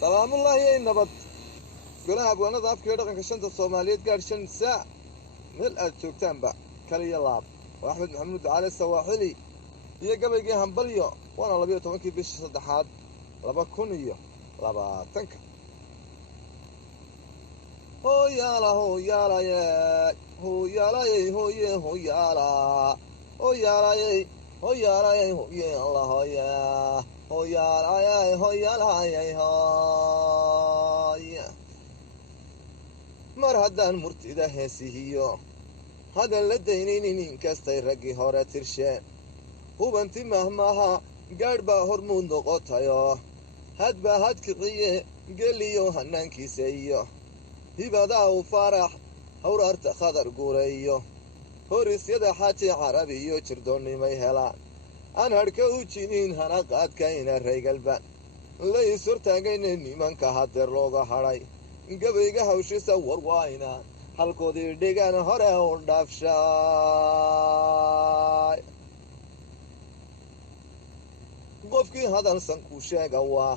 سلام الله يا نبض قلنا أبغى نضاف كده رقم كشنت الصوماليات قال شن ساعة من التوكتان بقى كلي يلعب وأحمد محمود على السواحلي هي قبل جه همبليو وأنا لبيه توكي بيش صدحات لبا كونيو لبا تنك هو يالا هو يالا يا هو يالا يا هو يا هو يالا هو يالا يا هو يالا يا هو يا الله يا هو يالا يا هو يالا يا هو يا mar haddaan murtida heesihiyo hadan la daynaynin inkastay raggii hore tirsheen hubanti mahmaha gaadh baa hormuud noqotayo hadbaa had kiciye geliyo hannaankiisa iyo hibadaa u faarax hawraarta khadar guurayo horisyada xaaji carabi iyo jirdoonnimay helaan aan hadhka u jiniin hana qaadkayna raygalban la is hortaagayna nimanka hadeer looga hadhay gabayga hawshisa war waayna halkoodii dhigan hore u dhaafshaay qofkii hadalsan ku sheega waa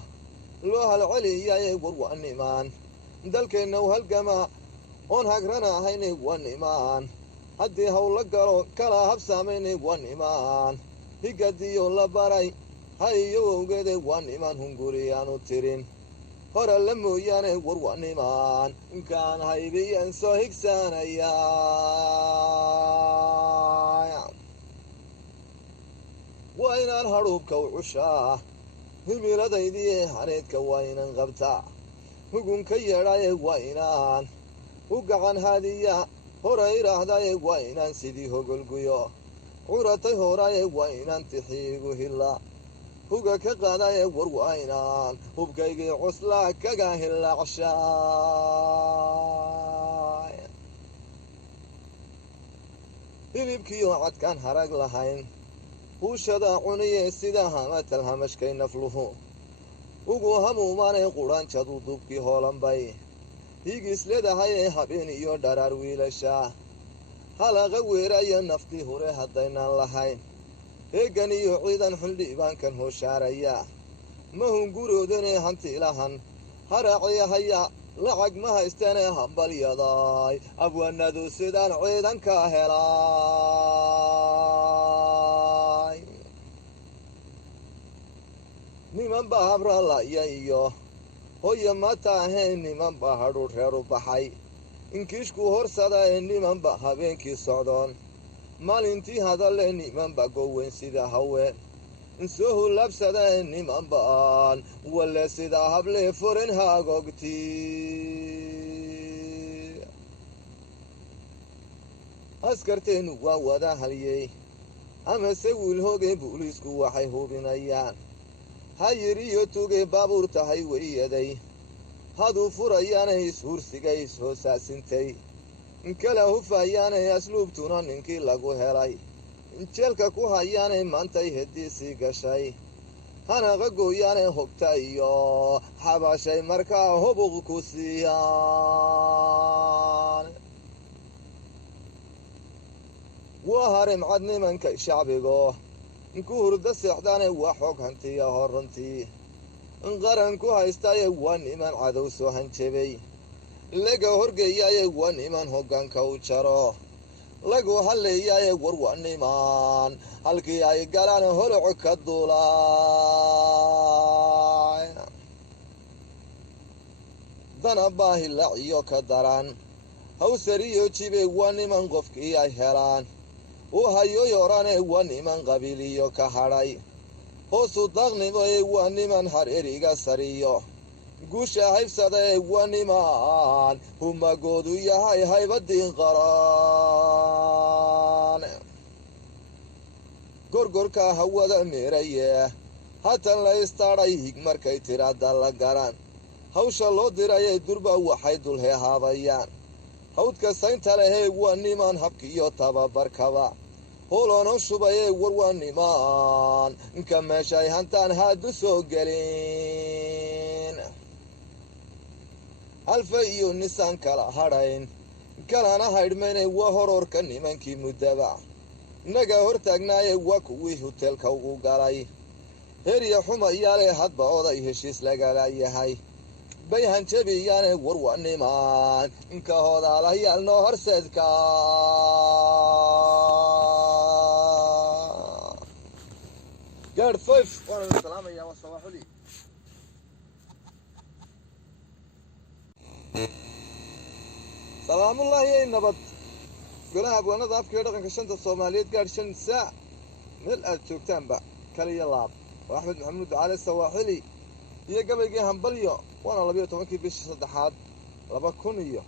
loo halceliyay war waa nimaan dalkeenna u halgama oon hagrana ahaynay waa nimaan haddii hawla galo kala habsaamaynay waa nimaan higadiyo la baray ha iyo owgeeday waa nimaan hunguriyaanu tirin hore la mooyaane war waa nimaan inkaan haybiyaan soo higsanaya waa inaan hadhuubka u cushaa himiladaydiie haneedka waa inaan qabtaa hugunka yeedhaye waa inaan u gacan haadiya hore idhaahdaye waa inaan sidii hogolguyo curatay horaye waa inaan tixiigu hilla huga ka qaadaye war waa inaan hubkaygii cuslaa kaga hillaaqshaay hilibkiioo cadkaan harag lahayn huushadaa cuniye sida hamatal hamashkay nafluhu ugu hamuumaanay qudhanjadu dubkii hoolanbay higis leedahayee habeen iyo dharaar wiilashaa halaqa weeraya naftii hore haddaynaan lahayn heegan iyo ciidan xildhibaankan hooshaaraya ma hunguroodane hantiilahan haraaciyahayaa lacag ma haystanee hambalyaday abwaanadu sidaan ciidanka helay niman baa habraalaya iyo hoya mata ahayn niman baa hadhuudh reer u baxay inkiishku horsada ee niman ba habeenkii socdoon maalintii hadalle niman ba goweyn sida haween insoo hulaabsada ee niman ba'aan walle sidaa hablee furin haagogtii askarteennu waa wada halyey amase wiilhoogee buuliisku waxay hubinayaan hayir iyo tugee baabuur tahay weriyaday haduu furayaanay is-hursiga is-hoosaasintay kala hufayaanay asluubtuna ninkii lagu helay jeelka ku hayaanay maantay hediisii gashay hanaqa gooyaanay hogta iyo xabashay markaa hubuq ku siiyaan waa harimcad nimankay shacbigo ku hurda seexdaane waa xoog hantiya horrantii qaran ku haystaye waa niman cadow soo hanjabay laga horgeeyaaye waa niman hoggaanka u jaro lagu halleeyaaye war waa niman halkii ay galaan holoc ka duulaay dana baahilaciyo ka daran hawsariyo jibe waa niman qofkii ay helaan u hayo yorane waa niman qabiiliyo ka hadhay hoosu daaqnimo ee waa niman hareeriga sariyo guusha haybsada ee waa niman humagoodu yahay haybadiin qaran gorgorka hawada meeraye hatan la istaadhay hig markay tiraada la garan hawsha loo dirayee durba waxay dulhehaabayaan hawdka saynta lehee waa niman habkiiyo tababarkaba holono shubayee war waa niman inka meeshay hantaan haadu soo gelin alfa iyo nisaan kala hadhayn kalana haydhmaynay waa hororka nimankii muddaba naga hor taagnaaye waa kuwii huteelka ugu galay herya xumayaalee hadba oday heshiis lagala yahay bayhan jabiyaane warwanimaan inka hodaalayaal noo horseedka gaar 5 waana salaamaya wa sawaxuli salaamullaahi nabad golaha abwaanada afka dhaqanka shanta Soomaaliyeed gaar 5 saac meel aad joogtaanba kaliya laab Axmed Maxamuud Cali Sawaxili iyo gabaygii hambalyo waana 12 bishii 3 2020